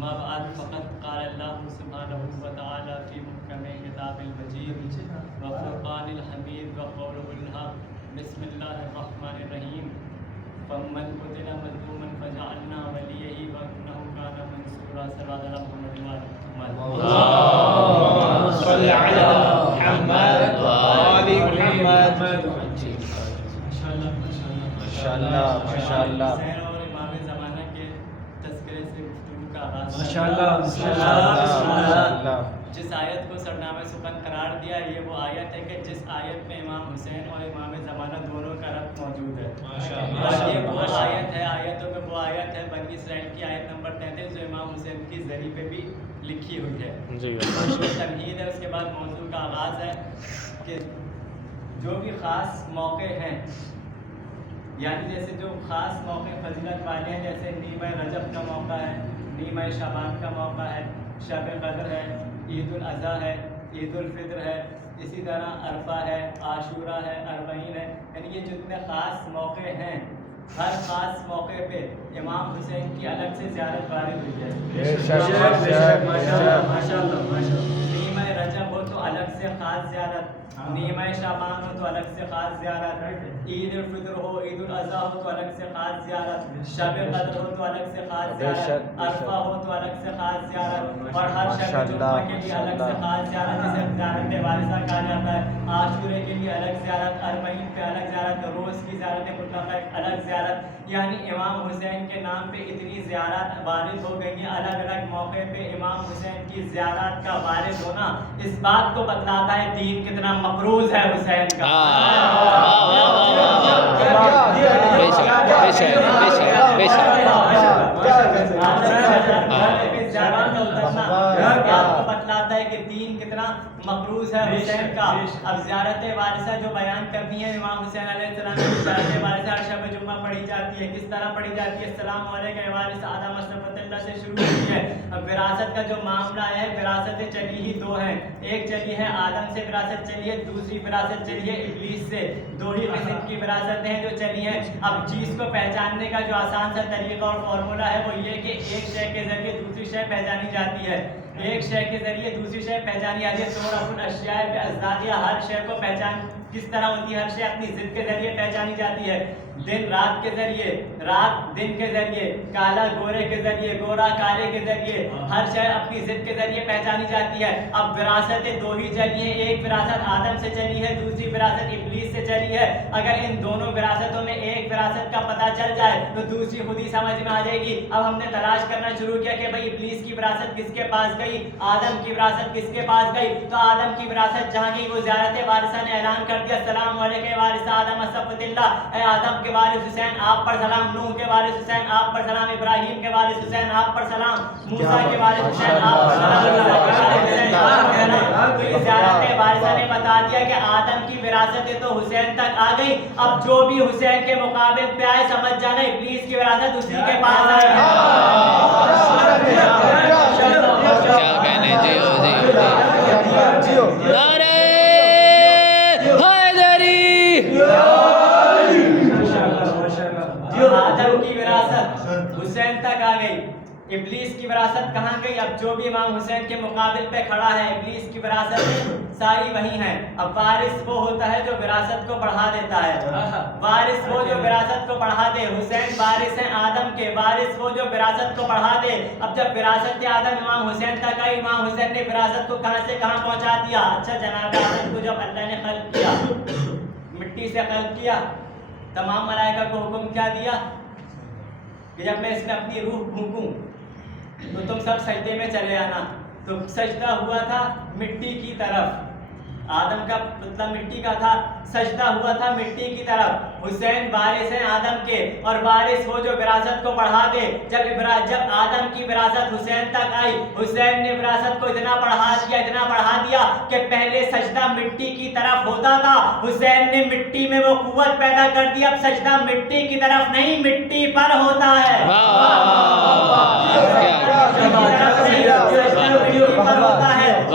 اما بعد فقد قال اللہ سبحانہ وتعالی فی محکم کتاب المجید وفرقان الحمید وقوله الحق بسم اللہ الرحمن الرحیم فمن قتل مظلوما فجعلنا ولیہ وانہ کان منصورا صراط محمد اللهم صل على محمد وآل محمد. ماشاءاللہ ماشاءاللہ اور امام زمانہ کے تذکرے سے گفتگو کا آغاز. ماشاءاللہ ماشاءاللہ. جس آیت کو سرنامہ سخن قرار دیا یہ وہ آیت ہے کہ جس آیت میں امام حسین اور امام زمانہ دونوں کا ربط موجود ہے. اور یہ وہ آیت ہے، آیتوں میں وہ آیت ہے بنی اسرائیل کی آیت نمبر 33 جو امام حسین کی زری پہ بھی لکھی ہوئی ہے. تمہید ہے، اس کے بعد موضوع کا آغاز ہے کہ جو بھی خاص موقع ہیں، یعنی جیسے جو خاص موقع فضیلت والے ہیں، جیسے نیمہ رجب کا موقع ہے، نیمہ شعبان کا موقع ہے، شب قدر ہے، عید الاضحیٰ ہے، عید الفطر ہے، اسی طرح عرفہ ہے، عاشورہ ہے، اربعین ہے، یعنی یہ جتنے خاص موقع ہیں ہر خاص موقع پہ امام حسین کی الگ سے زیارت وارد ہوئی ہے. نیمہ رجب ہو تو الگ سے خاص زیارت، نیمہ شعبان ہو تو الگ سے خاص زیارت، عید الفطر ہو، عید الاضحیٰ ہو تو الگ سے خاص زیارت، شب قدر ہو تو الگ سے خاص زیارت، عرفہ ہو تو الگ سے خاص زیارت، اور ہر شب جمعہ کے لیے الگ سے خاص زیارت جسے زیارت وارثہ کہا جاتا ہے، عاشورے کے لیے الگ زیارت، اربعین پہ الگ زیارت، روز کی زیارت مطلقہ الگ زیارت. یعنی امام حسین کے نام پہ اتنی زیارت وارد ہو گئی ہیں. الگ الگ موقع پہ امام حسین کی زیارت کا وارد ہونا اس بات کو بتلاتا ہے دین کتنا مقروض ہے حسین کا. بتلاتا ہے کہ دین کتنا مقروض ہے حسین کا. اب زیارت وارثہ جو بیان کرنی ہے امام حسین علیہ السلام کی زیارت وارثہ شب جمعہ پڑھی جاتی ہے. کس طرح پڑھی جاتی ہے؟ السلام علیکم وارث آدم اشرفۃ اللہ سے شروع ہوتی ہے. اب وراثت کا جو معاملہ ہے، وراثتیں چلی ہی دو ہیں. ایک چلی ہے آدم سے وراثت چلی ہے، دوسری وراثت چلی ہے ابلیس سے. دو ہی قسم کی وراثتیں ہیں جو چلی ہیں. اب چیز کو پہچاننے کا جو آسان سا طریقہ اور فارمولہ ہے وہ یہ کہ ایک شے کے ذریعے دوسری شے پہچانی جاتی ہے. ایک شے کے ذریعے دوسری شے پہچانی جاتی ہے. تعرف الاشیاء بأضدادها، ہر شے کو پہچان کس طرح ہوتی ہے؟ ہر شے اپنی ضد کے ذریعے پہچانی جاتی ہے. دن رات کے ذریعے، رات دن کے ذریعے، کالا گورے کے ذریعے، گورا کالے کے ذریعے، ہر شے اپنی ضد کے ذریعے پہچانی جاتی ہے. اب وراثتیں دو ہی چلی ہیں. ایک وراثت آدم سے چلی ہے، دوسری وراثت ابلیس سے چلی ہے. اگر ان دونوں وراثتوں میں ایک وراثت کا پتہ چل جائے تو دوسری خود ہی سمجھ میں آ جائے گی. اب ہم نے تلاش کرنا شروع کیا کہ بھئی ابلیس کی وراثت کس کے پاس گئی، آدم کی وراثت کس کے پاس گئی. تو آدم کی وراثت جہاں گئی وہ زیارت وارثہ نے اعلان کر دیا، السلام علیکم وارث آدم اشرفۃ اللہ، اے آدم کے وارث حسین آپ پر سلام، نوح کے وارث حسین آپ پر سلام، ابراہیم کے وارث حسین آپ پر سلام، موسیٰ کے وارث حسین آپ پر سلام. تو یہ زیارت وارثہ نے بتا دیا کہ آدم کی وراثتیں تو حسین تک آ گئی. اب جو بھی حسین کے مقابل پہ آئے سمجھ جانا ابلیس کی وراثت اسی کے پاس آئے. کیا کہنے جیو نعرہ حیدری. آدم کی وراثت حسین تک آ گئی، ابلیس کی وراثت کہاں گئی؟ اب جو بھی امام حسین کے مقابل پہ کھڑا ہے ابلیس کی وراثت ساری وہی ہیں. اب وارث وہ ہوتا ہے جو وراثت کو بڑھا دیتا ہے، وارث وہ جو وراثت کو بڑھا دے. حسین وارث ہیں آدم کے، وارث وہ جو وراثت کو بڑھا دے. اب جب وراثت آدم امام حسین تک آئی، امام حسین نے وراثت کو کہاں سے کہاں پہنچا دیا. اچھا جناب آدم کو جب اللہ نے خلق کیا، مٹی سے خلق کیا، تمام ملائکہ کو حکم کیا دیا کہ جب میں اس میں اپنی روح پھونکوں تو تم سب سجدے میں چلے آنا. تو سجدہ ہوا تھا مٹی کی طرف، آدم کا مطلب مٹی کا تھا، سجدہ ہوا تھا مٹی کی طرف. حسین وارث ہیں آدم کے، اور وارث وہ جو وراثت کو بڑھا دے. جب آدم کی وراثت حسین تک آئی، حسین نے وراثت کو اتنا بڑھا دیا کہ پہلے سجدہ مٹی کی طرف ہوتا تھا، حسین نے مٹی میں وہ قوت پیدا کر دی. اب سجدہ مٹی کی طرف نہیں مٹی پر ہوتا ہے.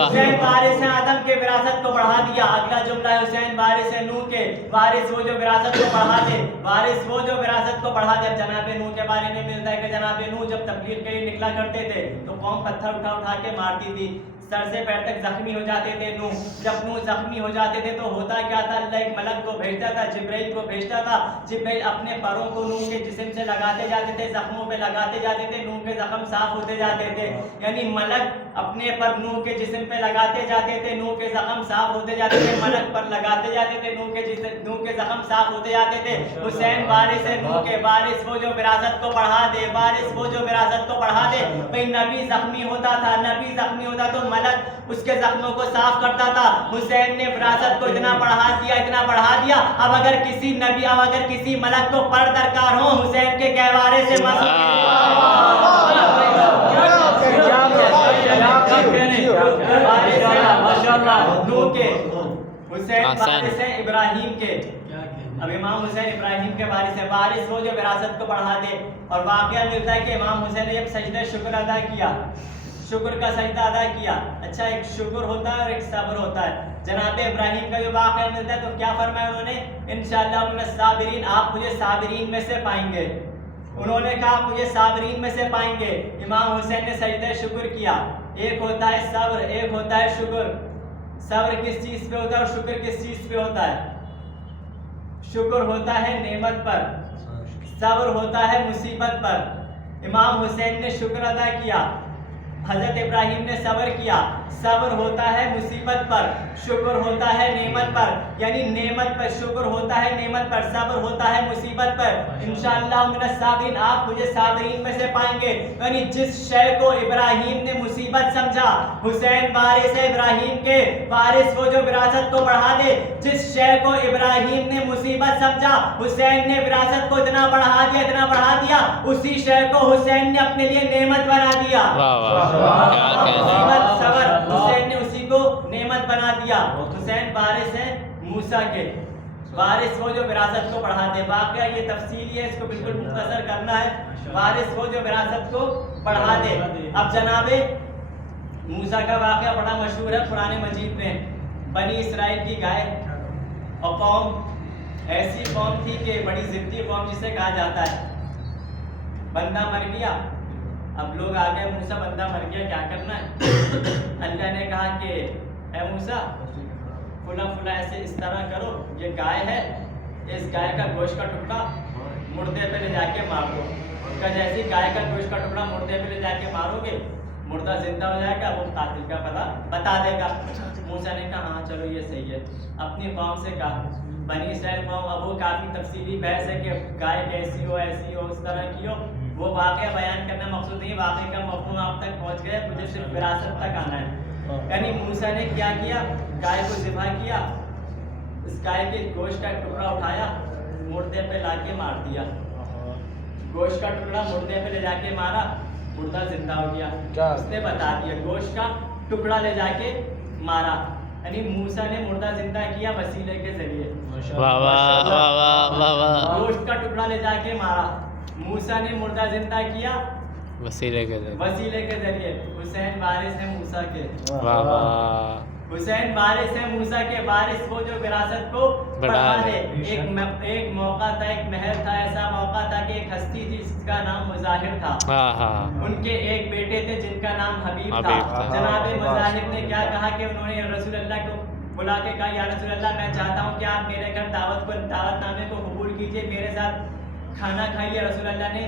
हुसैन वारिस आदम के विरासत को बढ़ा दिया। अगला जुमला है हुसैन वारिस नूह के, वारिस वो जो विरासत को बढ़ा दे, वारिस वो जो विरासत को बढ़ा दे। जनाब नूह के बारे में मिलता है कि जनाब नूह जब तबलीग के लिए निकला करते थे तो कौम पत्थर उठा उठा के मारती थी, सर से पैर तक जख्मी हो जाते थे नूह। जब नूह जख्मी हो जाते थे तो होता क्या था, अल्लाह एक मलक को भेजता था, जिब्राइल को भेजता था। जिब्राइल अपने परों को नूह के जिस्म से लगाते जाते थे, जख्मों पे लगाते जाते थे, नूह के जख्म साफ होते जाते थे। यानी मलक अपने पर नूह के जिस्म पे लगाते जाते थे, नूह के जख्म साफ होते जाते थे, मलक पर लगाते जाते थे, नूह के जख्म साफ होते जाते थे। हुसैन वारिस नूह के, वारिस वो जो विरासत को बढ़ा दे, वारिस वो जो विरासत को बढ़ा दे। भाई नबी जख्मी होता था, नबी जख्मी होता तो मलक उसके जख्मों को साफ करता था। हुसैन ने विरासत को इतना बढ़ा दिया, इतना बढ़ा दिया। अब अगर किसी नबी, अब अगर किसी मलक को पर दरकार हो, हुसैन के गहवारे से हुसैन वारिस है इब्राहिम के। अब इमाम हुसैन इब्राहिम के वारिस है, वारिस वो जो विरासत को बढ़ा दे। और वाकया मिलता है कि इमाम हुसैन ने जब सजदा शुक्र अदा किया, शुक्र का सजदा अदा किया। अच्छा, एक शुक्र होता है और एक सब्र होता है। जनाब इब्राहिम का जो वाकया मिलता है तो क्या फरमाया उन्होंने, इंशाअल्लाह मिनस साबिरीन, आप मुझे साबिरीन में से पाएंगे। उन्होंने कहा आप मुझे साबिरीन में से पाएंगे। इमाम हुसैन ने सजदा शुक्र किया। एक होता है सब्र, एक होता है शुक्र। सब्र किस चीज़ पे होता है और शुक्र किस चीज़ पे होता है? शुक्र होता है नेमत पर, सब्र होता है मुसीबत पर। इमाम हुसैन ने शुक्र अदा किया, हजरत इब्राहिम ने सब्र किया। सब्र होता है मुसीबत पर, शुक्र होता है नेमत पर। यानी नेमत पर शुक्र होता है, नेमत पर सब्र होता है मुसीबत पर। इंशाअल्लाह मिनस साबिरीन, आप मुझे साबिरीन में से पाएंगे। यानी जिस शय को इब्राहिम ने मुसीबत समझा, हुसैन वारिस है इब्राहिम के, वारिस वो जो विरासत को बढ़ा दे। जिस शय को इब्राहिम ने मुसीबत समझा, हुसैन ने विरासत को इतना बढ़ा दिया, इतना बढ़ा दिया, उसी शय को हुसैन ने अपने लिए नेमत बना दिया। मुसीबत सब्र, हुसैन ने उसी को नेमत बना दिया। हुसैन वारिस है मूसा के, वारिस वो जो विरासत को बढ़ा दे। वाकया ये तफसीली है, इसको बिल्कुल मुख्तसर करना है। वारिस वो जो विरासत को बढ़ा दे। अब जनाबे मूसा का वाकया बड़ा मशहूर है कुरान मजीद में। बनी इसराइल की गाय और कौम ऐसी कौम थी कि बड़ी जिद्दी कौम जिसे कहा जाता है। बंदा मर गया, अब लोग आ गए, मूसा बंदा मर गया, क्या करना है? अल्लाह ने कहा कि ए मूसा, फुला फुला ऐसे इस तरह करो, ये गाय है, इस गाय का गोश्त का टुकड़ा मुर्दे पे ले जाके मार दो। उनका जैसे गाय का गोश्त का टुकड़ा मुर्दे पे ले जाके मारोगे, मुर्दा जिंदा हो जाएगा, वो कातिल का पता बता देगा। मूसा ने कहा हाँ चलो ये सही है। अपनी कौम से कहा, बनी इसराइल कौम, अब वो काफ़ी तफसीली बहस है कि गाय कैसी हो, ऐसी हो, उस तरह की हो। वो वाक़या बयान करना मकसूद नहीं, वाक़े का मफ़हूम आप तक पहुँच गया, मुझे सिर्फ विरासत तक आना है। यानी मूसा ने क्या किया, गाय को ज़िबा किया, इस गाय के गोश्त का टुकड़ा उठाया, मुर्दे पे लाके मार दिया। गोश्त का टुकड़ा मुर्दे पे ले जाके मारा, मुर्दा जिंदा हो गया। उसने बता दिया गोश्त का टुकड़ा ले जाके मारा, यानी मूसा ने मुर्दा जिंदा किया वसीले के जरिए। वाह वाह वाह वाह वाह। गोश्त का टुकड़ा ले जाके मारा, मूसा ने मुर्दा जिंदा किया वसीले के जरिए। हुसैन वारिस है मूसा के। वाह वाह। हुसैन वारिस है मूसा के, वारिस वो जो विरासत को बढ़ा दे। एक मौका था, एक महल था, ऐसा मौका था कि एक हस्ती थी जिसका नाम मुजाहिर था। उनके एक बेटे थे जिनका नाम हबीब था। जनाब मुजाहिर ने क्या कहा कि उन्होंने रसूल अल्लाह को बुला के कहा, या रसूल अल्लाह, मैं चाहता हूँ कि आप मेरे घर दावतनामे को कबूल कीजिए, मेरे साथ खाना खाइए। रसूल अल्लाह ने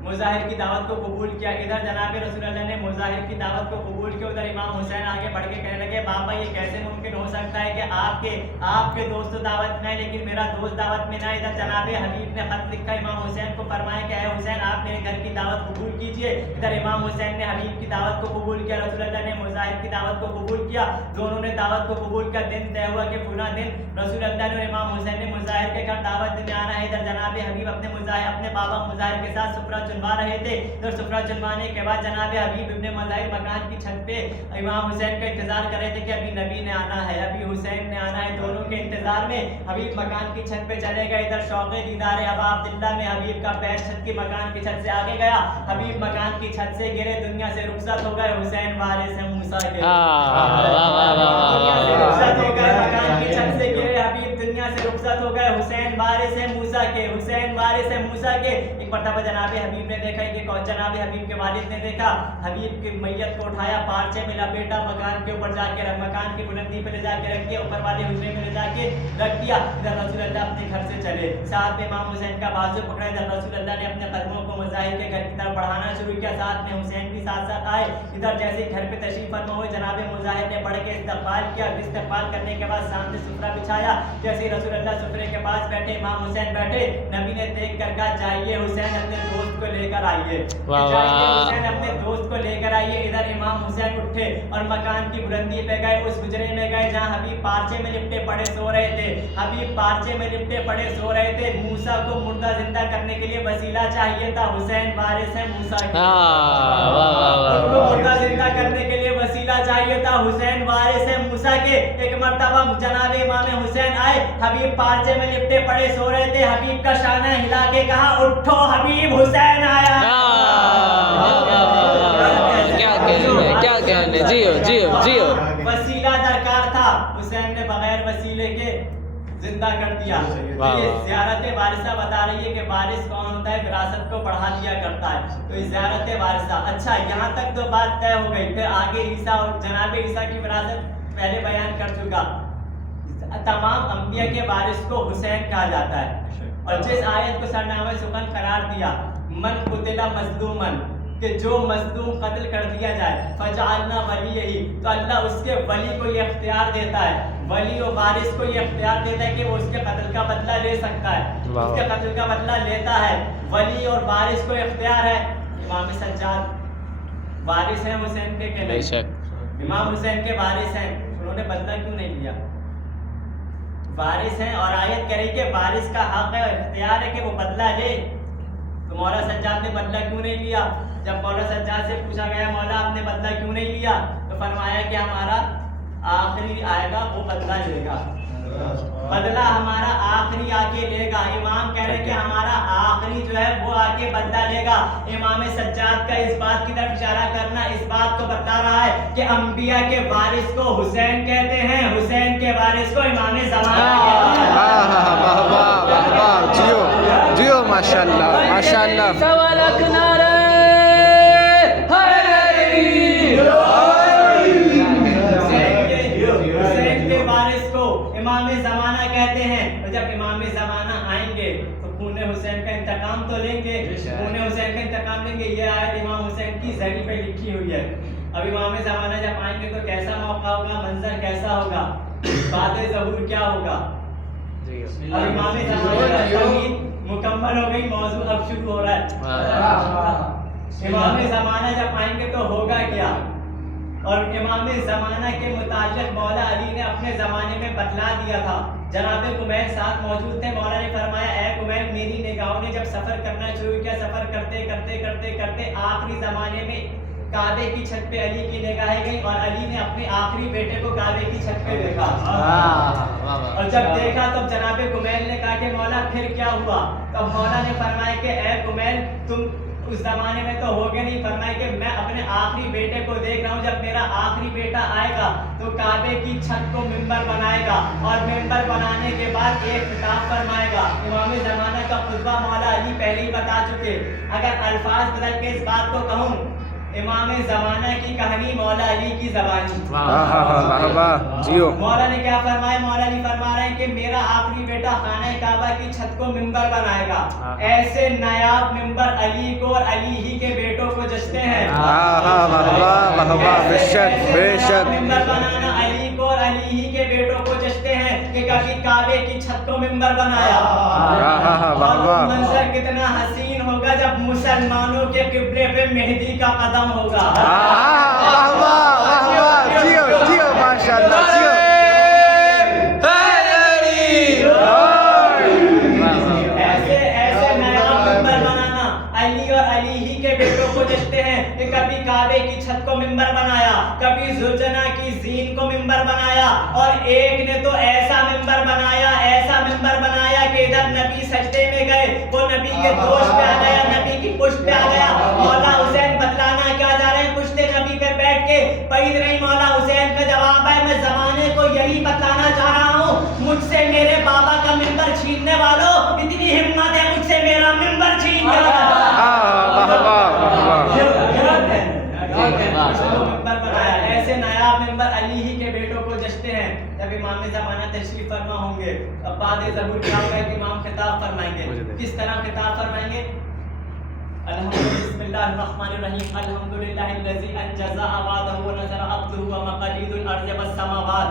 मुजाहिर की दावत को कबूल किया। इधर जनाब रसूल अल्लाह ने मुजाहिर की दावत को कबूल किया, उधर इमाम हुसैन आगे बढ़ के कहने लगे, बाबा ये कैसे मुमकिन हो सकता है कि आपके दोस्त दावत में है लेकिन मेरा दोस्त दावत में ना। इधर जनाब हबीब ने खत लिखा इमाम हुसैन को, फरमाया कि ऐ हुसैन आप मेरे घर की दावत कबूल कीजिए। इधर इमाम हुसैन ने हबीब की दावत को कबूल किया, रसूल अल्लाह ने मुजाहिर की दावत को कबूल किया। दोनों ने दावत को कबूल किया। दिन तय हुआ कि फुला दिन रसूल अल्लाह ने इमाम हुसैन ने मुजाहिर के घर दावत देने आना है। इधर जनाब हबीब अपने बाबा मुजाहिर के साथ सुफरा चुनवा रहे थे। तो सुफरा चुनवाने के बाद जनाब हबीब इब्न मज़ाहिर मकान की छत पे इमाम हुसैन का इंतजार कर रहे थे कि अभी नबी ने आना है, अभी हुसैन ने आना है। दोनों के इंतजार में हबीब मकान की छत पे चले गए। इधर शौक़े दीदार अबा अब्दुल्ला में हबीब का पैर छत की मकान की छत से आगे गया। हबीब मकान की छत से गिरे, दुनिया से रुखसत हो गए। हुसैन वारिस है मूसा के, दुनिया से रुखसत हो गए। मकान की छत से गिरे हबीब, दुनिया से रुखसत हो गए। हुसैन वारिस है मूसा के, हुसैन वारिस है मूसा के। एक मरतबा जनाब हबीब ने देखा कि जनाब हबीब के वालिद ने देखा, हबीब की मैयत को उठाया, पार्चे में लपेटा, मकान के ऊपर जाके मकान की बुलंदी पे ले जाके रख दिया, ऊपर वाले हुजरे में ले जाके रख दिया। इधर रसूलुल्लाह अपने घर से चले, साथ में इमाम हुसैन का बाजू पकड़ा। इधर रसूलुल्लाह ने अपने कदमों को मज़ाहिर के घर की तरफ बढ़ाना शुरू किया, साथ में हुसैन भी साथ साथ आए। इधर जैसे ही घर पे तशरीफ फरमा हुए, जनाब मुजाहिर ने बढ़ के इस्तकबाल किया। इस्तकबाल करने के बाद सामने सुफरा बिछाया। जैसे ही रसूलुल्लाह सुफरे के पास बैठे, इमाम हुसैन बैठे, नबी ने देख कर कहा, जाइए हुसैन अपने दोस्त को लेकर आइए, जाइए हुसैन अपने दोस्त को लेकर आइए। इधर इमाम हुसैन उठे और मकान की बुलंदी पे गए, उस हुजरे में गए जहाँ हबीब पार्चे में लिपटे पड़े सो रहे थे। हबीब पार्चे में लिपटे पड़े सो रहे थे। मूसा को मुर्दा जिंदा करने के लिए वसीला चाहिए था, हुसैन वारिस है मूसा के, उनको मुर्दा जिंदा करने के लिए वसीला चाहिए था, हुसैन वारिस है मूसा के। एक मर्तबा जनाब इमाम हुसैन आए, हबीब पार्चे में लिपटे पड़े सो रहे थे। हबीब का शाना हिला के कहा, उठो हबीब, हुसैन आया। क्या कहने, जियो जियो जियो। वसीला दरकार था, हुसैन ने बगैर वसीले के जिंदा कर दिया। ये ज़ियारत वारिसा बता रही है कि वारिस कौन होता है, विरासत को बढ़ा दिया करता है। तो ये ज़ियारत वारिसा, अच्छा यहाँ तक तो बात तय हो गई। फिर आगे ईसा और जनाब ईसा की विरासत पहले बयान कर चुका। तमाम अंबिया के वारिस को हुसैन कहा जाता है। और जिस आयत को सरनामे सुखन करार दिया, मन कुतिला मजलूमन, कि जो मजलूम कत्ल कर दिया जाए, फजालना वली यही, तो अल्लाह उसके वली को ये इख्तियार देता है, वली और वारिस को ये इख्तियार देता है कि वो उसके कत्ल का बदला ले सकता है, उसके कत्ल का बदला लेता है। वली और वारिस को इख्तियार है। इमाम सज्जाद वारिस हैं हुसैन के नहीं? इमाम हुसैन के वारिस हैं, उन्होंने बदला क्यों नहीं लिया? वारिस हैं और आयत कह रही कि वारिस का हक है, इख्तियार है कि वो बदला ले। तो मौला सज्जाद ने बदला क्यों नहीं लिया? जब मौला सज्जाद से पूछा गया, मौला आपने बदला क्यों नहीं लिया, तो फरमाया कि हमारा आखिरी आएगा वो बदला लेगा, बदला हमारा आखिरी आके लेगा। इमाम कह रहे कि हमारा आखिरी जो है वो आके बदला लेगा। इमाम सज्जाद का इस बात की तरफ इशारा करना इस बात को बता रहा है कि अंबिया के वारिस को हुसैन कहते हैं, हुसैन के वारिस को इमाम ज़माना कहते हैं। जियो जियो, माशाअल्लाह माशाअल्लाह। इमाम ज़माना कहते हैं। तो जब इमाम ज़माना आएंगे तो खून हुसैन का इंतकाम तो लेंगे, खून हुसैन का इंतकाम लेंगे। ये आयत इमाम हुसैन की ज़री पे लिखी हुई है। अब इमाम ज़माना जब आएंगे तो कैसा मौका होगा, मंजर कैसा होगा, बाद ज़हूर क्या होगा। अब इमाम ज़माना की मुकम्मल हो गई, मौजू अब शुरू हो रहा है। इमाम ज़माना जब आएंगे तो होगा क्या। और इमाम ज़माना के मुताल्लिक़ मौला अली ने अपने ज़माने में बतला दिया था। जनाब कुमैल साथ मौजूद थे। मौला ने फरमाया, ऐ कुमैल, मेरी निगाहों ने जब सफ़र करना शुरू किया, सफ़र करते करते करते करते आखिरी ज़माने में काबे की छत पे अली की निगाहें गई और अली ने अपने आखिरी बेटे को काबे की छत पे देखा। और जब देखा तब जनाब कुमैल ने कहा कि मौला फिर क्या हुआ। तब मौला ने फरमाया कि ऐ कुमैल, तुम उस जमाने में तो होगे नहीं। फरमाया कि मैं अपने आखिरी बेटे को देख रहा हूँ, जब मेरा आखिरी बेटा आएगा तो काबे की छत को मिंबर बनाएगा और मिंबर बनाने के बाद एक खिताब फरमाएगा। इमाम ज़माना का खुतबा मौला अली पहले ही बता चुके। अगर अल्फाज बदल के इस बात को कहूँ, इमाम ज़माना की कहानी मौला अली की ज़बानी। मौला ने क्या फरमाया? मौला अली फरमा रहे हैं कि मेरा आखिरी बेटा खाना काबा की छत को मिंबर बनाएगा। ऐसे नायाब मिंबर अली को और अली ही के बेटों को जचते हैं। मिंबर बनाना अली को और अली ही के बेटों को जचते हैं कि कभी काबे की छत को मिंबर बनाया। और मंजर कितना हसीन होगा जब मुसलमानों के किबले पे मेहदी का कदम होगा। जियो जियो, माशाअल्लाह जियो। ऐसे नया मिंबर बनाना अली और अली बेटों को जचते हैं कि कभी काबे की छत को मिंबर बनाया, कभी जुलजना की जीन को मिंबर बनाया, और एक ने तो ऐसा मिंबर बनाया कि इधर नबी सजदे में गए, वो नबी के दोष पे आ गया, नबी की पुष्ट पे आ गया। मौला हुसैन बतलाना क्या जा रहे हैं, पुश्ते नबी पे बैठ के? पैद नहीं, मौला हुसैन का जवाब है, मैं जमाने को यही बतलाना चाह रहा हूँ, मुझसे मेरे बाबा का मिंबर छीनने वालों, इतनी हिम्मत है मुझसे मेरा मिंबर छीनने मिंबर बनाया। ऐसे नायाब मिंबर अली ही के बेटों को जचते हैं। जब इमाम ज़माना तशरीफ फरमा होंगे, अब बाद ज़हूर क्या होगा कि इमाम खिताब फरमाएंगे। किस तरह खिताब फरमाएंगे? बिस्मिल्लाहिर्रहमानिर्रहीम, अल्हम्दुलिल्लाहिल्लज़ी अंजज़ा अवादहु व नज़रा अब्दुहु व मक़ालीदुल अर्ज़ि वस्समावात।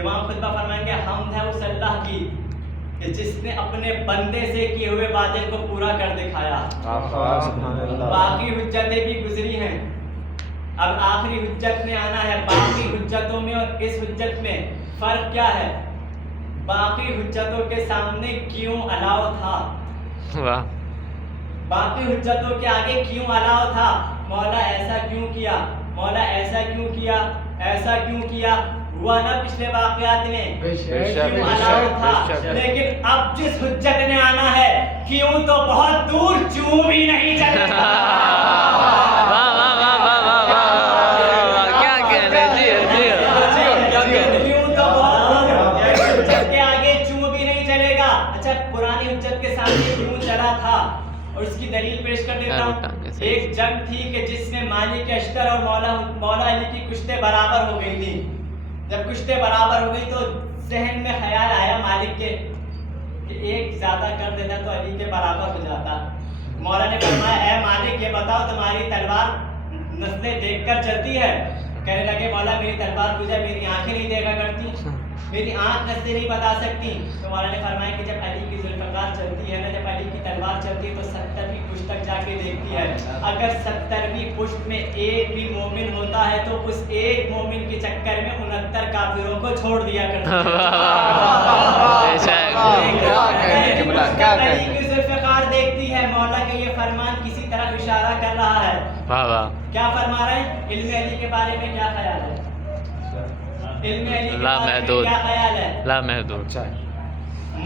इमाम खुतबा फरमाएंगे, हम्द है उस अल्लाह की कि जिसने अपने बंदे से किए हुए वादे को पूरा कर दिखाया। बाकी हुज्जतें भी गुजरी हैं, अब आखिरी हुज्जत में आना है। बाकी हुज्जतों में और इस हुज्जत में फर्क क्या है? बाकी हुज्जतों के सामने क्यों अलाव था? वाह। बाकी हुज्जतों के आगे क्यों अलाव था? मौला ऐसा क्यों किया, मौला ऐसा क्यों किया, ऐसा क्यों किया? हुआ ना पिछले वाक़यात में क्यों अलाव था। लेकिन अब जिस हुज्जत ने आना है, क्यों तो बहुत दूर, क्यों भी नहीं चलेगा। क्या कहने, क्यों तो बहुत दूर, हुज्जत के आगे क्यों भी नहीं चलेगा। अच्छा, पुरानी हुज्जत के सामने क्यों चला था और उसकी दलील पेश कर देता हूँ। एक जंग थी कि जिसमें मालिक अश्तर और मौला अली की कुश्ते बराबर हो गई थी। जब कुश्ते बराबर हो गई तो जहन में ख्याल आया मालिक के कि एक ज्यादा कर देता तो अली के बराबर हो जाता। मौला ने फरमाया, ऐ मालिक ये बताओ तुम्हारी तलवार नस्लें देखकर चलती है? कहने लगे, मौला मेरी तलवार तुझे मेरी आंखें नहीं देखा करती, मेरी आंख नस्लें नहीं बता सकती। तो मौला ने फरमाया कि जब अली की जुल्फ़कार चलती है ना, जब अली की तलवार चलती है तो 70वीं पुश्त तक जाके देखती है। अगर 70वीं पुश्त में एक भी मोमिन होता है तो उस एक मोमिन के चक्कर में 69 काफिरों को छोड़ दिया करता है। अली की जुल्फ़कार देखती है। मौला का ये फरमान किसी तरफ इशारा कर रहा है। वाह वाह। क्या फरमा रहे हैं? इल्म अली के बारे में क्या ख्याल है? इल्म अली के बारे में क्या ख्याल है? लामहदूद।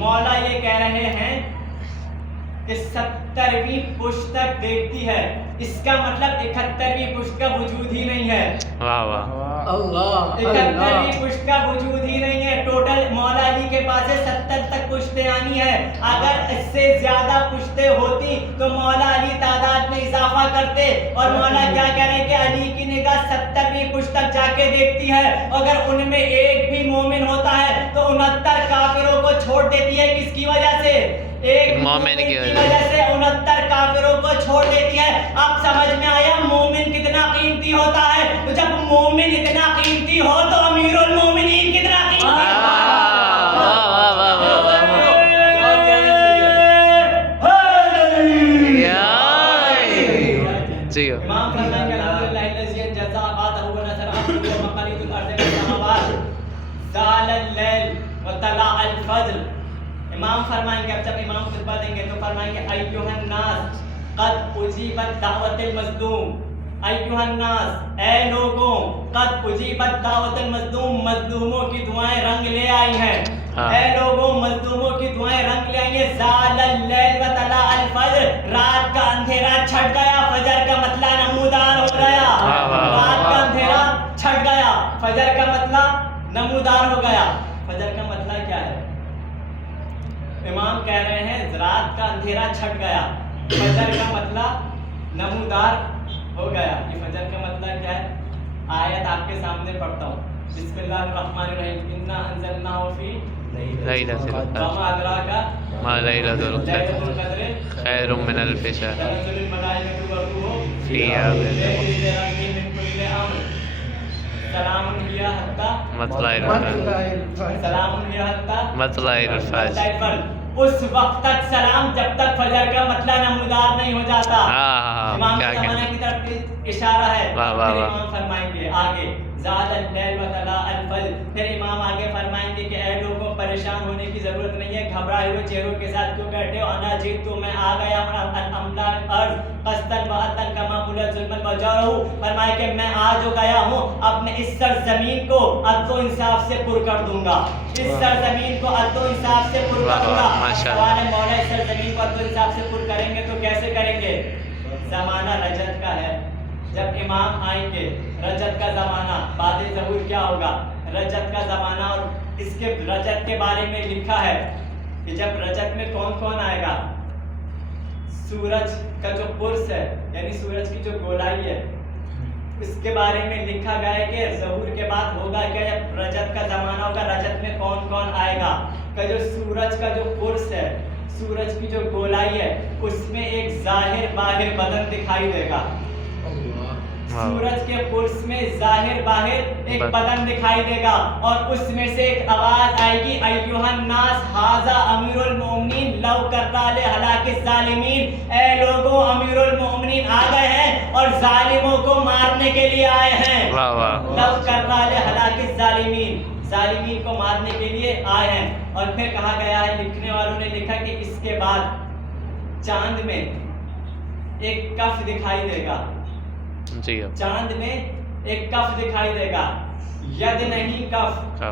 मौला ये कह रहे हैं कि 70वीं पुश्त तक देखती है, इसका मतलब 71वीं पुश्त का वजूद ही नहीं है। वाह वाह। 71वीं पुश्त का वजूद ही नहीं है। टोटल मौला अली के पास 70 तक पुश्तें आनी है। अगर इससे ज्यादा पुश्तें होती तो मौला अली तादाद में इजाफा करते। और मौला क्या कह रहे हैं कि अली की निगाह 70वीं पुश्त तक जाके देखती है। अगर उनमें एक भी मोमिन होता है तो 69 काफिरों को छोड़ देती है। किसकी वजह से? एक मोमिन की वजह से 69 काफिरों को छोड़ देती है। अब समझ में आया मोमिन कितना कीमती होता है। तो जब मोमिन इतना कीमती हो तो अमीरुल मोमिनीन कितना कीमती है। इमाम फरमाएंगे, अल्हम्दुलिल्लाहिल्लज़ी अंजज़ा अवादहु व नज़रा अब्दुहु व मक़ालीदुल अर्ज़ि वस्समावात, ज़ालल लैल व तलाअल फज्र। इमाम फरमाएंगे, अब जब इमाम खुतबा देंगे तो फरमाएंगे, अय्युहन नास क़द उजीबत दावतुल मज़लूम, अय्युहन नास, ऐ लोगों, क़द उजीबत दावतुल मज़लूम, मज़लूमों की दुआएं रंग ले आई हैं। ऐ लोगों, मज़लूमों की दुआएं रंग ले आई हैं। ज़ालल लैल व तलाअल फज्र, रात का अंधेरा छट गया, फजर का मतला नमूदार हो गया। रात का अंधेरा छट गया, फजर का मतला नमूदार हो गया। फजर का मतला क्या है? इमाम कह रहे हैं रात का अंधेरा छट गया, फजर का मतलब नमूदार हो गया। ये फजर का मतलब क्या है? आयत आपके सामने पढ़ता हूँ। बिस्मिल्लाहिर्रहमानिर्रहीम, इन्ना अंज़लनाहु फी लैलतिल क़द्र वमा अदराका मा लैलतुल क़द्र खैरुम मिनल अल्फि शहर तनज़्ज़ुलुल मलाइकतु व रूहु फ़ीहा बिइज़्नि कुल्लि अम्र सलामुन हिया हत्ता मतलाइल फज्र। उस वक्त तक सलाम जब तक फजर का मतला नमूदार नहीं हो जाता। इमाम ज़माना की तरफ इशारा है। फिर इमाम फरमाएंगे आगे, ज़ालल लैल व तलाअल फज्र। फिर इमाम आगे फरमाएंगे कि ऐ लोगों, परेशान होने की जरूरत नहीं है, घबराए हुए चेहरों के साथ क्यों बैठे हो? अना जीतु, मैं आ गया हूँ, अर्ज़ क़स्तन व अतन कमा मुलत ज़ुल्मन व जौरहू, फरमाया कि मैं आ जो गया हूँ अपने इस सरज़मीन को अदल इंसाफ से पुर कर दूंगा, इस सरज़मीन को अदल इंसाफ से पुर कर दूंगा। सवाल है मौला इस सरज़मीन को अदल इंसाफ से पुर करेंगे तो कैसे करेंगे? ज़माना रजत का है, जब इमाम आएंगे रजत का ज़माना, बाद ज़हूर क्या होगा? रजत का ज़माना। और इसके रजत के बारे में लिखा है कि जब रजत में कौन कौन आएगा? सूरज का जो पुर्स है यानी सूरज की जो गोलाई है, इसके बारे में लिखा गया है कि ज़हूर के बाद होगा क्या? जब रजत का ज़माना होगा, रजत में कौन कौन आएगा? का जो सूरज का जो पुर्स है, सूरज की जो गोलाई है, उसमें एक ज़ाहिर बाहिर बदन दिखाई देगा। सूरज के पुर्स में ज़ाहिर बाहिर एक बदन दिखाई देगा और उसमें से एक आवाज आएगी, अय्युहन नास हाजा अमीरुल मोमिनीन लव कर्रा ले हलाकिस ज़ालिमीन। ए लोगों, अमीरुल मोमिनीन आ गए हैं और जालिमों को मारने के लिए आए हैं। लव कर्रा ले हलाकिस ज़ालिमीन, जालिमीन को मारने के लिए आए हैं। और फिर कहा गया है, लिखने वालों ने लिखा कि इसके बाद चांद में एक कफ दिखाई देगा, चांद में एक कफ दिखाई देगा, यद नहीं कफ।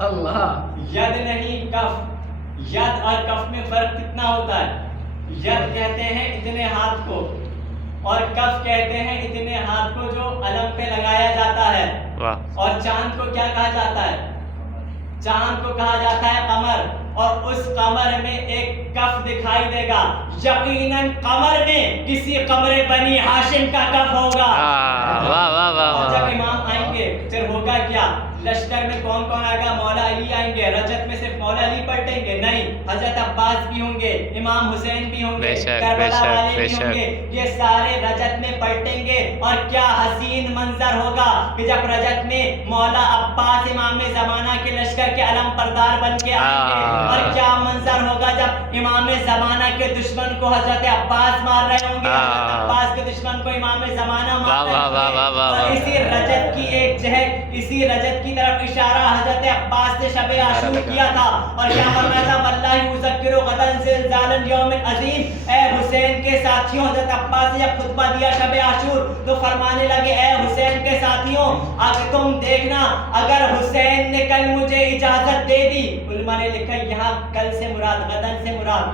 अल्लाह, यद नहीं कफ। यद और कफ में फर्क कितना होता है? यद कहते हैं इतने हाथ को और कफ कहते हैं इतने हाथ को जो अलम पे लगाया जाता है। और चांद को क्या कहा जाता है? चांद को कहा जाता है कमर, और उस कमर में एक कफ दिखाई देगा। यकीनन कमर में किसी कमरे बनी हाशिम का कफ होगा। और जब इमाम आएंगे फिर होगा क्या? लश्कर में कौन कौन आएगा? मौला अली आएंगे। रजत में सिर्फ मौला अली पलटेंगे? नहीं, हजरत अब्बास भी होंगे, इमाम हुसैन भी होंगे, करबला वाले भी होंगे। ये सारे रजत में पलटेंगे। और क्या हसीन मंजर होगा कि जब रजत में मौला अब्बास इमाम ज़माना के लश्कर के अलम परदार बन के आएंगे। और क्या मंजर होगा जब इमाम ज़माना के दुश्मन को हजरत अब्बास मार रहे होंगे, हजरत अब्बास के दुश्मन को इमाम ज़माना मार रहे होंगे। और इसी रजत की एक झलक, इसी रजत की तरफ इशारा हजरत अब्बास ने शब आशूर किया था। और क्या फरमाया था? वल्लाहि उज़क्किरु गदन ज़िलज़ालन यौमिन अज़ीम। ए हुसैन के साथियों, हजरत अब्बास ने जब खुतबा दिया शब आशूर तो फरमाने लगे, ए हुसैन के साथियों, अब तुम देखना, अगर हुसैन ने कल मुझे इजाजत दे दी, उलमा ने लिखा यहाँ कल से मुराद, गदन से मुराद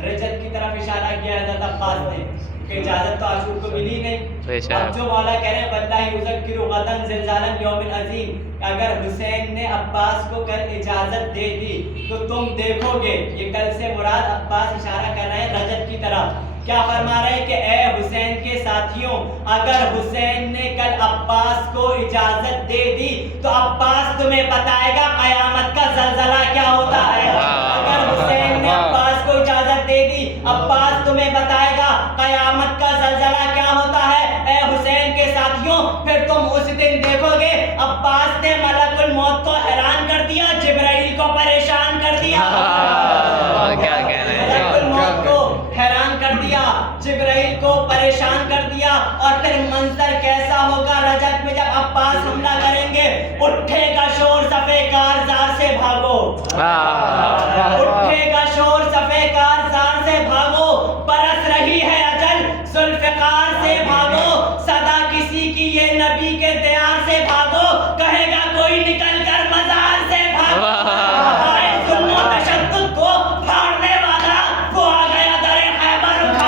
रजत की तरफ इशारा किया हजरत अब्बास ने, कि इजाजत तो आशूर को मिली नहीं। अब जो मौला कह रहे हैं वल्लाहि उज़क्किरु गदन ज़िलज़ालन यौमिन अज़ीम, अगर हुसैन ने अब्बास को कल इजाजत दे दी तो तुम देखोगे, ये कल से मुराद अब्बास इशारा कर रहे हैं रजत की तरफ। क्या फरमा रहे हैं कि ए हुसैन के साथियों, अगर हुसैन ने कल अब्बास को इजाजत दे दी तो अब्बास तुम्हें बताएगा कयामत का ज़लज़ला क्या होता है। अगर हुसैन ने अब्बास को इजाजत दे दी, अब्बास तुम्हें बताएगा कयामत का ज़लज़ला क्या होता है। ए हुसैन के साथियों, फिर तुम उस दिन देखोगे अब्बास ने मलकुल मौत को हैरान कर दिया, जिब्राइल को परेशान कर दिया। क्या कह रहे हैं? मलकुल मौत को हैरान कर दिया, जिब्राइल को परेशान कर दिया। और फिर मंजर कैसा होगा रजत में जब अब्बास हमला करेंगे? उठेगा शोर सफे कारज़ार से भागो, उठेगा शोर सफे कारज़ार से भागो, बरस रही है अजल ज़ुल्फ़िकार से भागो, सदा किसी की ये नबी के दयार से भागो, कहेगा कोई निकल कर मज़ार से भागो। आए जुल्म व तशद्दुद को फाड़ने वाला वो आ गया दरे खैबर उठा।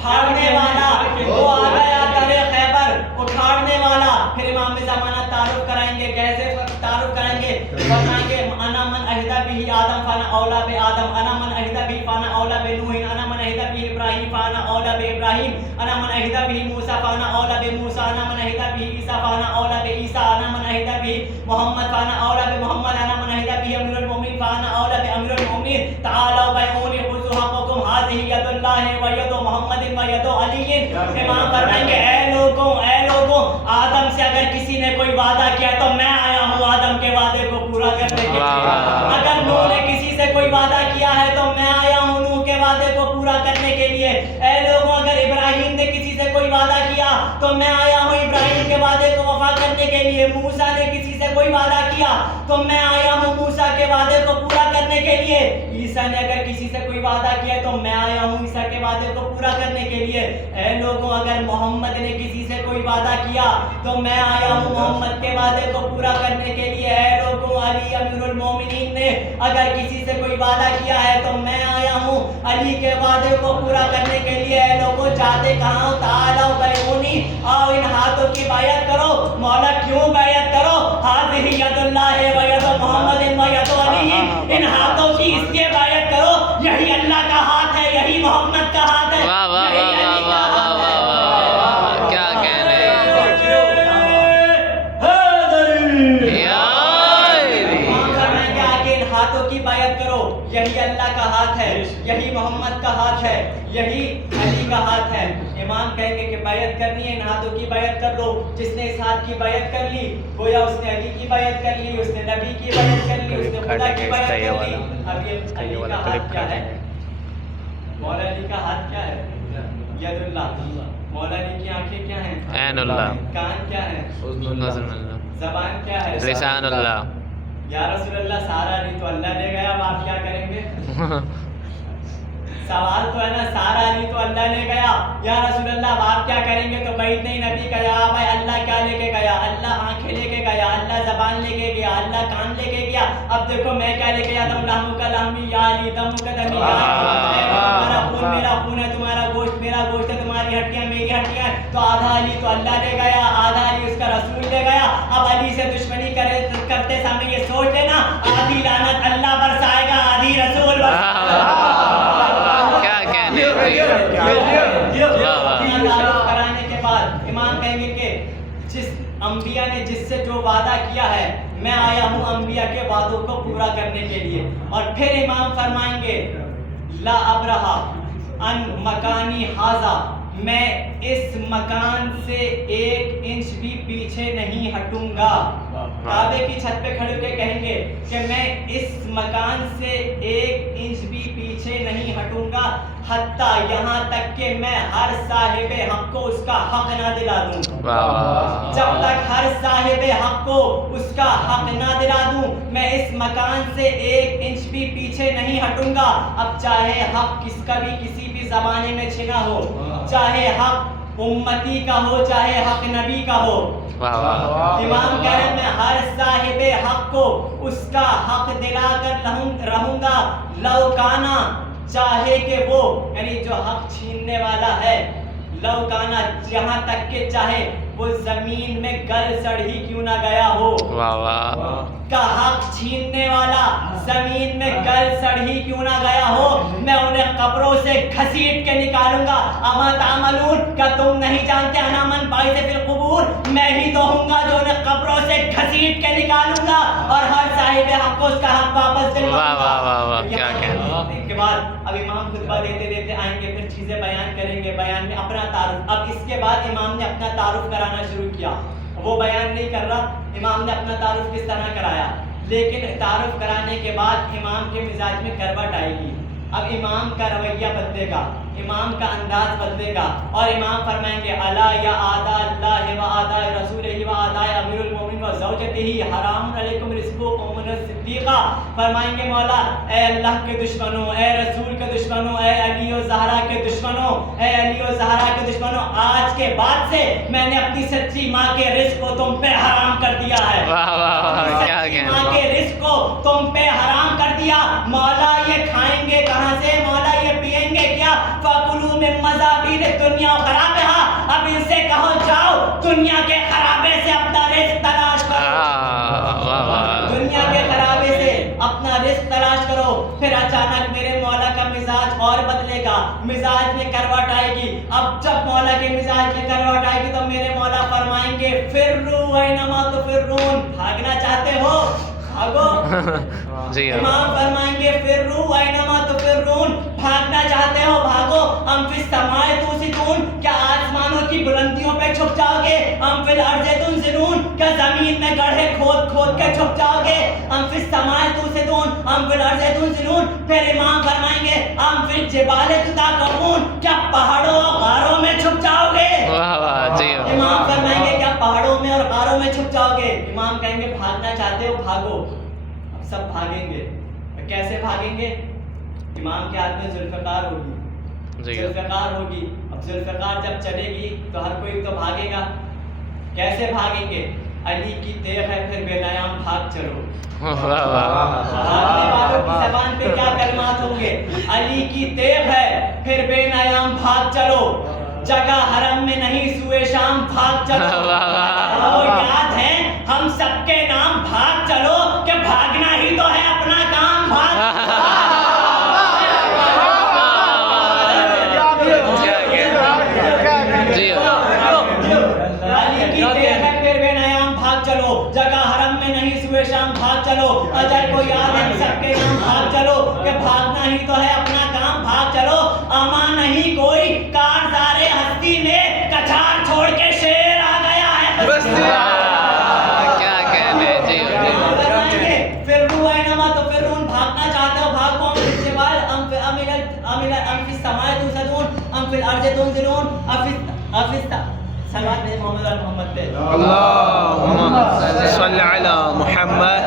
फाड़ने वाला वो आ गया दरे खैबर उठाड़ने वाला। फिर इमाम ज़माना तारुफ कराएंगे, कैसे तारुफ कराएंगे? बताएंगे अना मन अहिदा बिही आदम फाना औला बे आदम, अना मन अहिदा बिही फाना औला बे नूह, अना मन अहिदा बिही इब्राहीम फाना औला बे इब्राहीम, अना मन अहिदा बिही मूसा फाना औला बे मूसा, अना मन अहिदा बिही ईसा फाना औला बे ईसा, अना मन अहिदा बिही मोहम्मद फाना औला बे मोहम्मद, अना मन अहिदा बिही अमीरुल मोमिनीन फाना औला बे अमीरुल मोमिनीन। तआलौ बैऊनी खुज़ू हक़्क़कुम हाज़िही यदुल्लाहि व यदु मुहम्मदिन व यदु अलीयिन। इमाम फरमाएंगे, ए लोगों, आदम से अगर किसी ने कोई वादा किया तो मैं आया हूँ आदम के वादे को पूरा करने के लिए। अगर नूह ने किसी से कोई वादा किया है तो मैं आया हूँ नूह के वादे को पूरा करने के लिए। ए लोगों, अगर इब्राहिम ने किसी से कोई वादा किया तो मैं आया हूँ इब्राहिम के वादे वफा करने के लिए। मूसा ने किसी से कोई वादा किया तो मैं आया हूँ मूसा के वादे को पूरा करने के लिए। ईसा ने अगर किसी से कोई वादा किया तो मैं आया हूँ ईसा के वादे को पूरा करने के लिए। ऐ लोगों, अगर मोहम्मद ने किसी से कोई वादा किया तो मैं आया हूँ मोहम्मद के वादे को पूरा करने के लिए। ऐ लोगों, अली अमीरुल मोमिनीन ने अगर किसी से कोई वादा किया है तो मैं आया हूँ अली के वादे को पूरा करने के लिए। ऐ लोगों, जाते कहाँ हो? ताला बैऊनी, आओ इन हाथों की बायत करो। मौला क्यों बायत करो? हाज़िही यदुल्लाह व यदु मुहम्मदिन व यदु अली, इन हाथों की इसके बायत करो। यही अल्लाह का हाथ है, यही मोहम्मद का हाथ है। वाह वाह वाह वाह वाह वाह वाह, क्या कह रहे हैं आगे इन हाथों की बायत करो। यही अल्लाह का हाथ है, यही मोहम्मद का हाथ है, यही अली का हाथ है। इमाम कहेंगे कि बायत करनी है, इन हाथों की बायत कर लो। जिसने इस हाथ की बायत कर ली गोया उसने अली की बायत कर ली, उसने नबी की बायत कर ली, उसने खुदा की बायत कर ली। अब ये अली का हाथ क्या है? मौला अली का हाथ क्या है? यदुल्लाह। मौला अली की आंखें क्या हैं? ऐनुल्लाह। कान क्या है? हुज़्नुल्लाह। ज़बान क्या है? लिसानुल्लाह। या रसूलल्लाह, सारा अली तो अल्लाह ले गया, अब आप क्या करेंगे? सवाल तो है ना, सारा अली तो अल्लाह ले गया, या रसूलल्लाह अब आप क्या करेंगे? तो बैठ नहीं नबी का या भाई अल्लाह क्या लेके गया? अल्लाह आंखें लेके गया, अल्लाह ज़बान लेके गया, अल्लाह कान लेके गया। अब देखो मैं क्या लेके आता हूँ? लहमु का लहमी या अली, दमु का दमी या अली। तुम्हारा खून मेरा खून है, तुम्हारा गोश्त मेरा गोश्त है, तुम्हारी हड्डियाँ मेरी हड्डियाँ हैं। तो आधा अली तो अल्लाह ले गया, आधा अली उसका रसूल ले गया। अब अली से दुश्मनी करते समय ये सोच लेना, आधी लानत अल्लाह बरसाएगा, आधी रसूल कराने के बाद इमाम कहेंगे कि जिस अंबिया ने जिससे जो वादा किया है, मैं आया हूँ अंबिया के वादों को पूरा करने के लिए। और फिर इमाम फरमाएंगे ला अब्रहा अन मकानी हाजा, मैं इस मकान से 1 इंच भी पीछे नहीं हटूंगा। काबे की छत पे खड़े होकर कहेंगे कि मैं इस मकान से 1 इंच भी पीछे नहीं हटूंगा, हत्ता यहाँ तक कि मैं हर साहिब हक को उसका हक ना दिला दूं। जब तक हर साहिब हक को उसका हक ना दिला दूं, मैं इस मकान से 1 इंच भी पीछे नहीं हटूंगा। अब चाहे हक किसका भी किसी भी जमाने में छिना हो, चाहे हक उम्मती का हो, चाहे हक नबी का हो। इमाम कह रहे हैं मैं हर साहिब हक को उसका हक दिलाकर रहूंगा। लौकाना, चाहे कि वो यानी जो हक छीनने वाला है, लौकाना यहाँ तक के चाहे वो जमीन में गल सड़ ही क्यों ना गया हो। का हक छीनने वाला जमीन में गल सड़ ही क्यों ना गया हो, मैं उन्हें कब्रों से घसीट के निकालूंगा। अमा तामलून, क्या तुम नहीं जानते अना मन बाई से फिल कुबूर, मैं ही तो हूँगा जो उन्हें कब्रों से घसीट के निकालूंगा और हर साहिब हक को उसका हक वापस दिलवाऊंगा। इसके बाद अब इमाम खुतबा देते देते आएंगे, फिर चीजें बयान करेंगे। बयान में अपना तारुफ, अब इसके बाद इमाम ने अपना तारुफ कराना शुरू किया। वो बयान नहीं कर रहा, इमाम ने अपना तारुफ किस तरह कराया, लेकिन तारुफ कराने के बाद इमाम के मिजाज में करवट आएगी। अब इमाम का रवैया बदलेगा, इमाम का अंदाज बदलेगा और इमाम फरमाएंगे अला या आदा अल्लाह व आदा रसूलिही व आदा अमीरुल मोमिनीन व ज़ौजतिही हरामुन अलैकुम रिज़्क़ु उम्मुन सिद्दीक़ा। फरमाएंगे मौला, ए अल्लाह के दुश्मनों, ए रसूल के दुश्मनों, ए अली और ज़हरा के दुश्मनों, ए अली और ज़हरा के दुश्मनों, आज के बाद से मैंने अपनी सच्ची माँ के रिज़्क़ को तुम पे हराम कर दिया है। सच्ची माँ के रिज़्क़ को तुम पे हराम कर दिया। मौला ये खाएंगे कहाँ से, मौला ये पिएंगे क्या? फकुलू में मज़ाबीर दुनिया खराबहा, अब इनसे कहो जाओ दुनिया के खराबे से अपना रिज़्क़ तलाश करो। दुनिया के खराबे से अपना रिज़्क़ तलाश करो। फिर अचानक मेरे मौला का मिजाज और बदलेगा, मिजाज में करवट आएगी। अब जब मौला के मिजाज में करवट आएगी तो मेरे मौला फरमाएंगे फिर्रू वैनमा तुफिर्रून, भागना चाहते हो भागो। इमाम फरमाएंगे फिर्रू वैनमा तुफिर्रून, भागना चाहते हो भागो। हम फिस समाए तुसिदून, क्या आसमानों की बुलंदियों पे छुप जाओगे? हम फिल अर्ज़े तुनज़िलून, क्या जमीन में गड्ढे खोद खोद के छुप जाओगे? हम फिस समाए तुसिदून, हम फिल अर्ज़े तुनज़िलून। फिर इमाम फरमाएंगे हम फिल जिबाले तुताक़बून, क्या पहाड़ों और गारों में छुप जाओगे? इमाम फरमाएंगे क्या पहाड़ों में और गारों में छुप जाओगे। इमाम कहेंगे भागना चाहते हो भागो। अब सब भागेंगे। कैसे भागेंगे? इमाम के हाथ में जुल्फ़िकार होगी, जुल्फ़िकार होगी। अब जुल्फ़िकार जब चलेगी तो हर कोई तो भागेगा। कैसे भागेंगे? अली की तेग है फिर बेनयाम भाग चलो। भागने वालों की ज़बान पे क्या कलमात होंगे? अली की तेग है फिर बेनयाम भाग चलो, जगह हरम में नहीं सुए शाम भाग चलो। और याद है हम सबके नाम भाग चलो, कि भागना ही तो है अपना काम। अली की तेग है फिर बेनयाम भाग चलो, जगह हरम में नहीं सुए शाम भाग चलो। अजय को याद है सबके नाम भाग चलो, कि भागना ही तो है अपना काम भाग चलो। अमा नहीं कोई कारदारे हस्ती में, कछार छोड़ के शेर आ गया है बस्ती। क्या कहने जी फिर रूहाइनमा तो फिर रून भागना चाहते हो भागो। अमिल समाए तुसदून अम फिल अर्ज़ तुनज़िलून अफिस सलात मोहम्मद अल मोहम्मद पे अल्लाहुम्मा सल्ली अला मुहम्मद।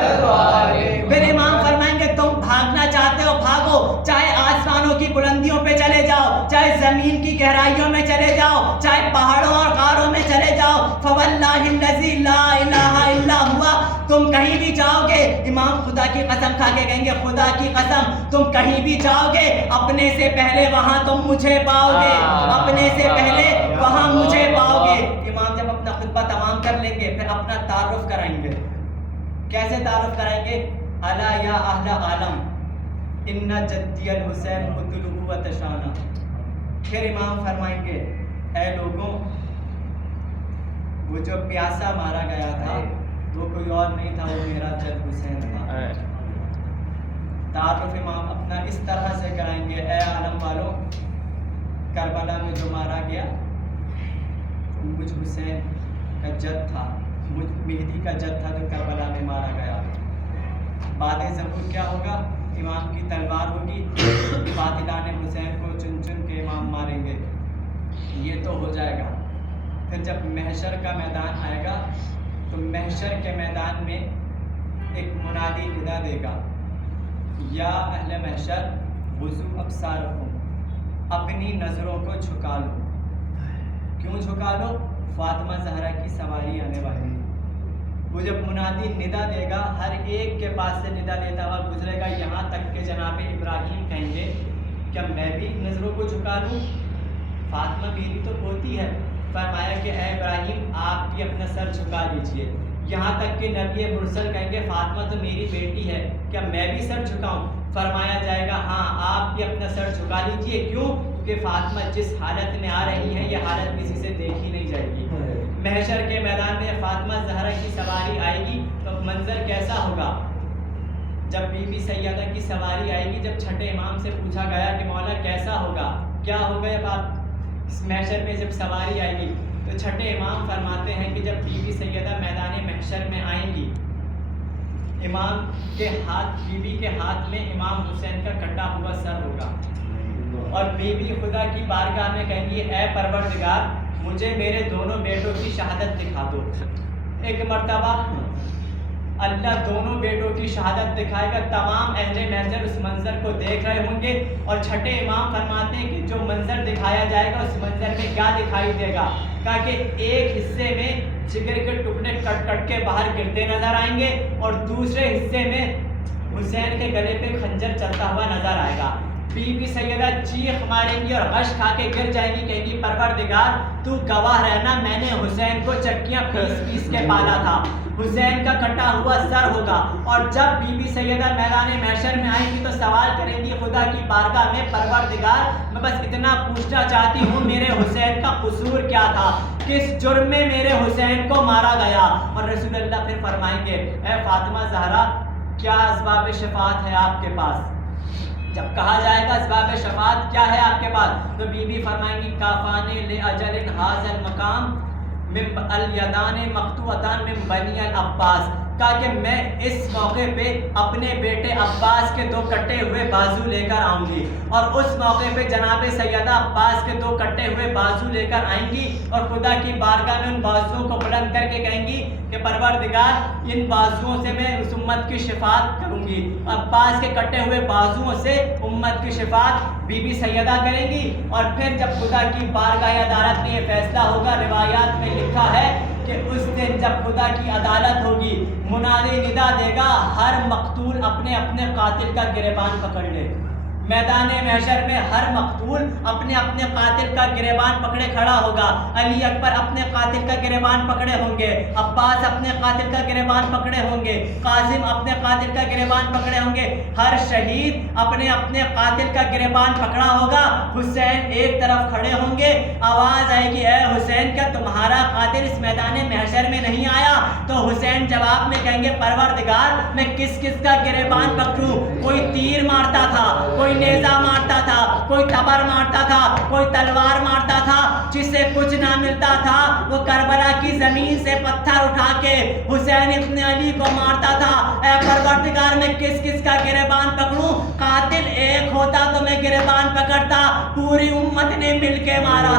फिर इमाम फरमाएंगे तुम भागना चाहते हो भागो, चाहे आसमानों की बुलंदियों पे चले जाओ, चाहे जमीन की गहराइयों में चले जाओ, चाहे पहाड़ों और गारों में चले जाओ। फवल्लाहिल्लज़ी ला इलाहा इल्ला हुआ, तुम कहीं भी जाओगे। इमाम खुदा की कसम खा के कहेंगे खुदा की कसम तुम कहीं भी जाओगे, अपने से पहले वहां तुम मुझे पाओगे, अपने से पहले वहां मुझे पाओगे। इमाम जब अपना खुतबा तमाम कर लेंगे फिर अपना तारुफ कराएंगे। कैसे तारुफ कराएंगे? अला या अहला आलम इन्ना जद्दी अल हुसैन कुतलुहु व तशाना। फिर इमाम फरमाएंगे ऐ लोगों, वो जो प्यासा मारा गया था वो कोई और नहीं था, वो मेरा जद हुसैन था। तारुफ इमाम अपना इस तरह से कराएंगे, ऐ आलम वालों, करबला में जो मारा गया मुझ हुसैन का जद था, मुझ मेहदी का जद था जो करबला में मारा गया। बाद ज़बूर क्या होगा? इमाम की तलवार होगी, कातिलान हुसैन को चुन चुन के इमाम मारेंगे। ये तो हो जाएगा। फिर जब महशर का मैदान आएगा तो महशर के मैदान में एक मुनादी निदा देगा, या अहले महशर वुज़ू अब्सारकुम, अपनी नज़रों को झुका लो। क्यों झुका लो? फातिमा ज़हरा की सवारी आने वाली है। वो जब मुनादी निदा देगा हर एक के पास से निदा देता हुआ गुजरेगा, यहाँ तक के जनाब इब्राहीम कहेंगे क्या मैं भी नज़रों को झुका लूँ? फातिमा मेरी तो पोती है। फरमाया कि ऐ इब्राहीम आप भी अपना सर झुका लीजिए। यहाँ तक कि नबी मुरसल कहेंगे फातिमा तो मेरी बेटी है, क्या मैं भी सर झुकाऊँ? फरमाया जाएगा हाँ आप भी अपना सर झुका लीजिए। क्यों? क्योंकि फातिमा जिस हालत में आ रही है ये हालत किसी से देखी नहीं जाएगी। महशर के मैदान में फातिमा ज़हरा की सवारी आएगी तो मंजर कैसा होगा? जब बीबी सैयदा की सवारी आएगी, जब छठे इमाम से पूछा गया कि मौला कैसा होगा, क्या होगा जब आप इस महशर में जब सवारी आएगी, तो छठे इमाम फरमाते हैं कि जब बीबी सैयदा मैदान महशर में आएंगी, इमाम के हाथ, बीबी के हाथ में इमाम हुसैन का कटा हुआ सर होगा और बीबी खुदा की बारगाह में कहेंगी ऐ परवरदिगार मुझे मेरे दोनों बेटों की शहादत दिखा दो। एक मर्तबा अल्लाह दोनों बेटों की शहादत दिखाएगा। तमाम अहले महशर उस मंजर को देख रहे होंगे और छठे इमाम फरमाते हैं कि जो मंजर दिखाया जाएगा उस मंजर में क्या दिखाई देगा? कहा कि एक हिस्से में जिगर के टुकड़े कट कट के बाहर गिरते नजर आएंगे और दूसरे हिस्से में हुसैन के गले पे खंजर चलता हुआ नजर आएगा। बीबी सैयदा चीख मारेंगी और गश खा के गिर जाएंगी, कहेंगी परवरदिगार तू गवाह रहना, मैंने हुसैन को चक्कियां पीस पीस के पाला था। हुसैन का कटा हुआ सर होगा। और जब बीबी सैयदा मैदान महशर में आएंगी तो सवाल करेंगी खुदा की बारगाह में परवरदिगार मैं बस इतना पूछना चाहती हूँ मेरे हुसैन का कसूर क्या था, किस जुर्म में मेरे हुसैन को मारा गया? और रसूलुल्लाह फिर फरमाएंगे ऐ फातिमा ज़हरा क्या असबाब शफाअत है आपके पास? जब कहा जाएगा असबाब शफाअत क्या है आपके पास, तो बीबी फरमाएंगी काफाने ले अजलिन हाज़ल मकाम मिन अल यदान मक्तूअतान मिन बनी अल अब्बास, کہا کہ میں اس موقع پہ اپنے بیٹے عباس کے 2 کٹے ہوئے بازو لے کر آؤں گی، اور اس موقع پہ جناب سیدہ عباس کے 2 کٹے ہوئے بازو لے کر آئیں گی، اور خدا کی بارگاہ میں ان بازوؤں کو بلند کر کے کہیں گی کہ پروردگار ان بازوؤں سے میں اس امت کی شفاعت کروں گی۔ عباس کے کٹے ہوئے بازوؤں سے امت کی شفاعت بی بی سیدہ کریں گی، اور پھر جب خدا کی بارگاہ عدالت میں یہ فیصلہ ہوگا، روایات میں لکھا ہے کہ اس دن جب خدا کی عدالت ہوگی، منادی ندا دے گا ہر مقتول اپنے اپنے قاتل کا گریبان پکڑ لے۔ میدان محشر میں ہر مقتول اپنے اپنے قاتل کا گریبان پکڑے کھڑا ہوگا۔ علی اکبر اپنے قاتل کا گریبان پکڑے ہوں گے، عباس اپنے قاتل کا گریبان پکڑے ہوں گے، قاسم اپنے قاتل کا گریبان پکڑے ہوں گے، ہر شہید اپنے اپنے قاتل کا گریبان پکڑا ہوگا۔ حسین ایک طرف کھڑے ہوں گے، آواز آئے گی اے حسین کیا تمہارا قاتل اس میدان محشر میں نہیں آیا؟ تو حسین جواب میں کہیں گے پروردگار میں کس کس کا گریبان پکڑوں؟ کوئی تیر مارتا تھا، کوئی نیزہ مارتا تھا، کوئی تبر مارتا تھا، کوئی تلوار مارتا تھا، جسے کچھ نہ ملتا تھا وہ کربلا کی زمین سے پتھر اٹھا کے حسین ابن علی کو مارتا تھا۔ اے پروردگار میں کس کس کا گریبان پکڑوں؟ قاتل ایک ہوتا تو میں گریبان پکڑتا، پوری امت نے مل کے مارا۔